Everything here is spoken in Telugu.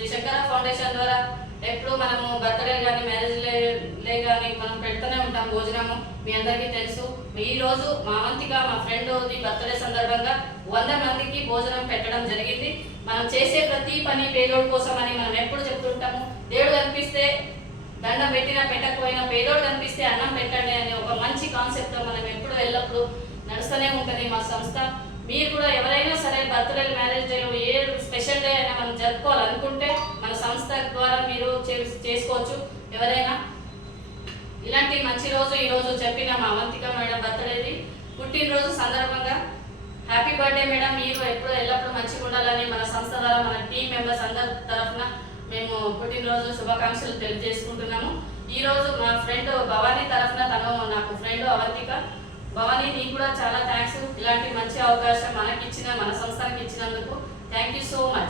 శ్రీ శంకర ఫౌండేషన్ ద్వారా ఎప్పుడు మనము బర్త్డే కానీ మ్యారేజ్లే కానీ మనం పెడుతూనే ఉంటాం భోజనము. మీ అందరికీ తెలుసు. ఈ రోజు మా అవంతిక మా ఫ్రెండ్ బర్త్డే సందర్భంగా 100 మందికి భోజనం పెట్టడం జరిగింది. మనం చేసే ప్రతి పని పేదోడు కోసం అని మనం ఎప్పుడు చెప్తుంటాము. దేవుడు కనిపిస్తే దండం పెట్టినా పెట్టకపోయినా పేదోడు కనిపిస్తే అన్నం పెట్టండి అని ఒక మంచి కాన్సెప్ట్ మనం ఎప్పుడు ఎల్లప్పుడు నడుస్తూనే ఉంటుంది మా సంస్థ. మీరు కూడా ఎవరైనా సరే బర్త్డే మ్యారేజ్ డే ఏ స్పెషల్ డే అయినా మనం జరుపుకోవాలనుకుంటే మన సంస్థ ద్వారా మీరు చేసుకోవచ్చు. ఎవరైనా ఇలాంటి మంచి రోజు ఈ రోజు చెప్పిన మా అవంతిక మేడం బర్త్డేది పుట్టినరోజు సందర్భంగా హ్యాపీ బర్త్డే మేడం. మీరు ఎప్పుడు ఎల్లప్పుడూ మంచిగా ఉండాలని మన సంస్థ ద్వారా మన టీమ్ మెంబర్స్ అందరి తరఫున మేము పుట్టినరోజు శుభాకాంక్షలు తెలియజేసుకుంటున్నాము. ఈ రోజు మా ఫ్రెండ్ భవానీ తరఫున తను నాకు ఫ్రెండ్ అవంతిక. భవానీ నీకు కూడా చాలా థ్యాంక్స్. ఇలాంటి మంచి అవకాశం మనకి ఇచ్చిన మన సంస్థకి ఇచ్చినందుకు థ్యాంక్ యూ సో మచ్.